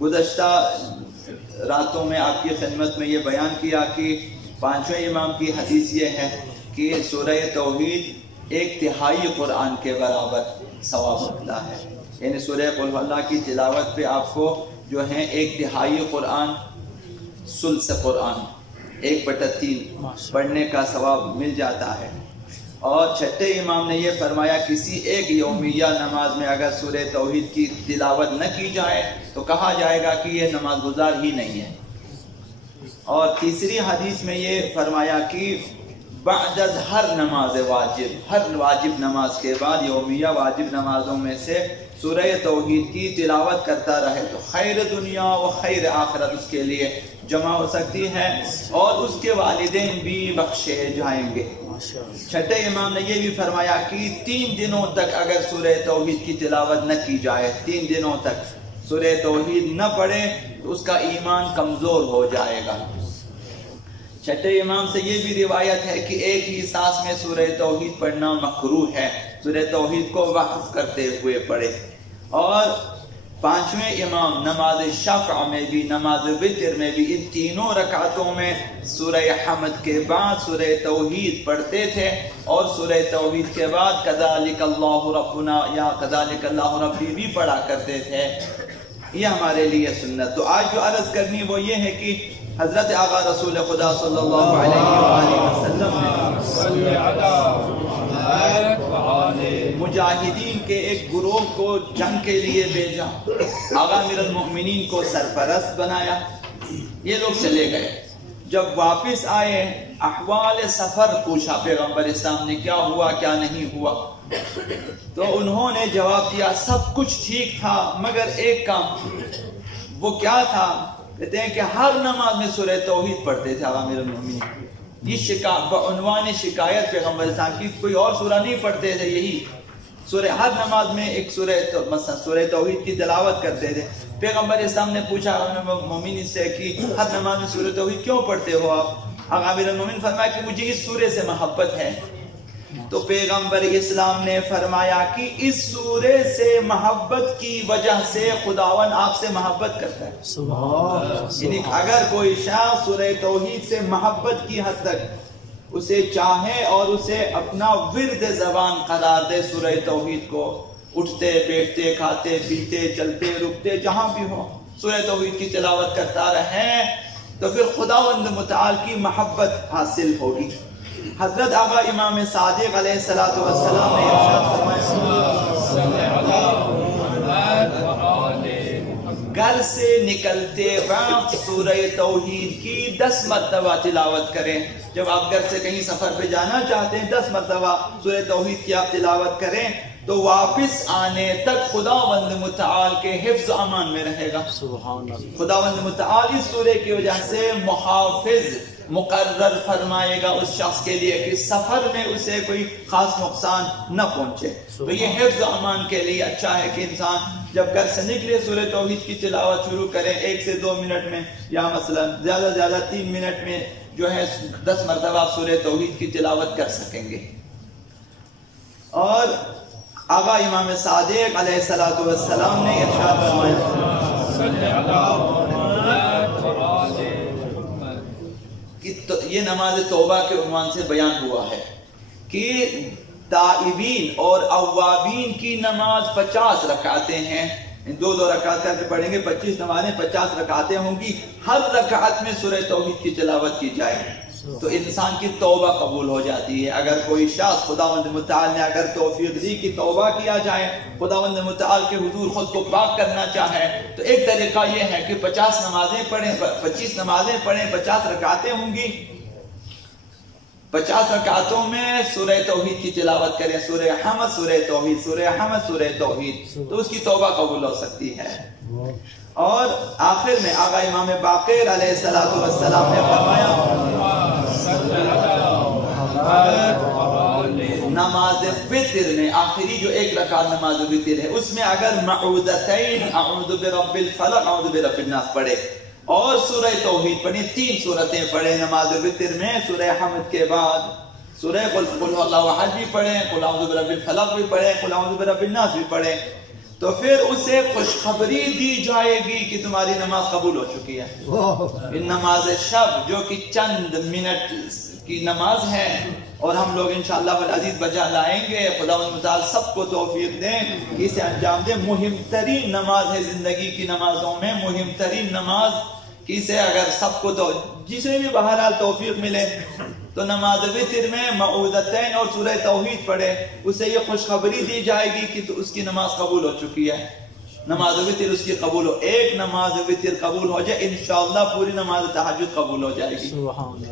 گزشتہ راتوں میں آپ کی خدمت میں یہ بیان کیا کہ پانچویں امام کی حدیث یہ ہے کہ سورہ توحید 1/3 قرآن کے برابر ثواب ملتا ہے، یعنی سورہ قل ہو اللہ کی تلاوت پہ آپ کو جو ہے 1/3 قرآن، ثلث قرآن 1/3 پڑھنے کا ثواب مل جاتا ہے۔ اور چھٹے امام نے یہ فرمایا کسی ایک یومیہ نماز میں اگر سورہ توحید کی تلاوت نہ کی جائے تو کہا جائے گا کہ یہ نماز گزار ہی نہیں ہے۔ اور تیسری حدیث میں یہ فرمایا کہ بعد از ہر نماز واجب، ہر واجب نماز کے بعد یومیہ واجب نمازوں میں سے سورہ توحید کی تلاوت کرتا رہے تو خیر دنیا و خیر آخرت اس کے لیے جمع ہو سکتی ہے اور اس کے والدین بھی بخشے جائیں گے۔ چھٹے امام نے یہ بھی فرمایا کہ 3 دنوں تک اگر سورہ توحید کی تلاوت نہ کی جائے، 3 دنوں تک سورہ توحید نہ پڑھے تو اس کا ایمان کمزور ہو جائے گا۔ چھٹے امام سے یہ بھی روایت ہے کہ ایک ہی سانس میں سورہ توحید پڑھنا مکروہ ہے، سورہ توحید کو وقف کرتے ہوئے پڑھے۔ اور پانچویں امام نماز شفع میں بھی، نماز وتر میں بھی، ان تینوں رکعتوں میں سورہ حمد کے بعد سورہ توحید پڑھتے تھے اور سورہ توحید کے بعد کذالک اللہ ربنا یا کذالک اللہ ربی بھی پڑھا کرتے تھے۔ یہ ہمارے لیے سنت۔ تو آج جو عرض کرنی وہ یہ ہے کہ حضرت آقا رسول خدا صلی اللہ علیہ وآلہ وسلم نے مجاہدین کے ایک گروہ کو جنگ کے لیے بھیجا، آقا امیر المؤمنین کو سرپرست بنایا، یہ لوگ چلے گئے۔ جب واپس آئے احوال سفر پوچھا پیغمبر اسلام نے کیا ہوا کیا نہیں ہوا، تو انہوں نے جواب دیا سب کچھ ٹھیک تھا مگر ایک کام، وہ کیا تھا؟ کہتے ہیں کہ ہر نماز میں سورہ توحید پڑھتے تھے آقا امیر المؤمنین۔ یہ بعنوان شکایت پیغمبر اسلام کی، کوئی اور سورہ نہیں پڑھتے تھے، یہی سورہ، ہر نماز میں ایک مثلا سورہ توحید کی تلاوت کرتے تھے۔ پیغمبر اسلام نے پوچھا مومنین سے کہ ہر نماز میں سورہ توحید کیوں پڑھتے ہو آپ؟ آقا امیر المؤمنین فرمایا کہ مجھے اس سورے سے محبت ہے۔ تو پیغمبر اسلام نے فرمایا کہ اس سورے سے محبت کی وجہ سے خداوند آپ سے محبت کرتا ہے۔ یعنی اگر کوئی شخص سورہ توحید سے محبت کی حد تک اسے چاہے اور اسے اپنا ورد زبان قرار دے سورہ توحید کو، اٹھتے بیٹھتے کھاتے پیتے چلتے رکتے جہاں بھی ہو سورہ توحید کی تلاوت کرتا رہے تو پھر خداوند متعال کی محبت حاصل ہوگی۔ حضرت آقا امام صادق علیہ السلام نے ارشاد فرمایا گھر سے نکلتے وقت سورہ توحید کی 10 مرتبہ تلاوت کریں۔ جب آپ گھر سے کہیں سفر پہ جانا چاہتے ہیں 10 مرتبہ سورہ توحید کی آپ تلاوت کریں تو واپس آنے تک خداوند متعال کے حفظ و امان میں رہے گا۔ خداوند متعال اس سورے کی وجہ سے محافظ مقرر فرمائے گا اس شخص کے لیے کہ سفر میں اسے کوئی خاص نقصان نہ پہنچے۔ تو یہ حفظ و امان کے لیے اچھا ہے کہ انسان جب گھر سے نکلے سورہ توحید کی تلاوت شروع کرے 1 سے 2 منٹ میں، یا مثلا زیادہ زیادہ 3 منٹ میں جو ہے 10 مرتبہ آپ سورہ توحید کی تلاوت کر سکیں گے۔ اور آقا امام صادق علیہ السلام نے ارشاد فرمایا یہ نماز توبہ کے عنوان سے بیان ہوا ہے کہ تائبین اور اوابین کی نماز 50 رکعتیں ہیں، 2 رکعت کر کے پڑھیں گے 25 نمازیں 50 رکعتیں ہوں گی، ہر رکعت میں سورہ توحید کی تلاوت کی جائے تو انسان کی توبہ قبول ہو جاتی ہے۔ اگر کوئی شخص خداوند متعال نے اگر توفیق دی کہ توبہ کیا جائے، خداوند متعال کے حضور خود کو پاک کرنا چاہے تو ایک طریقہ یہ ہے کہ 50 نمازیں پڑھیں، 25 نمازیں پڑھیں، 50 رکعتیں ہوں گی، 50 رکعتوں میں سورہ توحید کی تلاوت کریں، سورہ حمد سورہ توحید، سورہ حمد سورہ توحید، تو اس کی توبہ قبول ہو سکتی ہے۔ اور آخر میں آقا امام باقر علیہ السلام نے فرمایا نماز وتر میں آخری جو 1 رکعت نماز وتر ہے اس میں اگر معوذتین اعوذ برب الفلق اعوذ برب الناس پڑھے اور سورہ توحید پڑھیں، 3 سورتیں پڑھیں نماز وتر میں، سورہ حمد کے بعد سورہ قل هو اللہ احد بھی پڑھیں، قل اعوذ برب الفلق بھی پڑھیں، قل اعوذ برب الناس بھی پڑھیں، تو پھر اسے خوشخبری دی جائے گی کہ تمہاری نماز قبول ہو چکی ہے. ان نماز شب جو کہ چند منٹ کی نماز ہے اور ہم لوگ انشاءاللہ والعزیز بجا لائیں گے. خداوند متعال سب کو توفیق دیں کہ اسے انجام دیں. مہم ترین نماز ہے زندگی کی نمازوں میں، مہم ترین نماز کہ اسے اگر سب کو تو جسے بھی بہرحال توفیق ملے تو نماز وتر میں معوذتین اور سورہ توحید پڑھے، اسے یہ خوشخبری دی جائے گی کہ اس کی نماز قبول ہو چکی ہے. نماز وتر اس کی قبول ہو، ایک نماز وتر قبول ہو جائے انشاءاللہ پوری نماز تہجد قبول ہو جائے گی.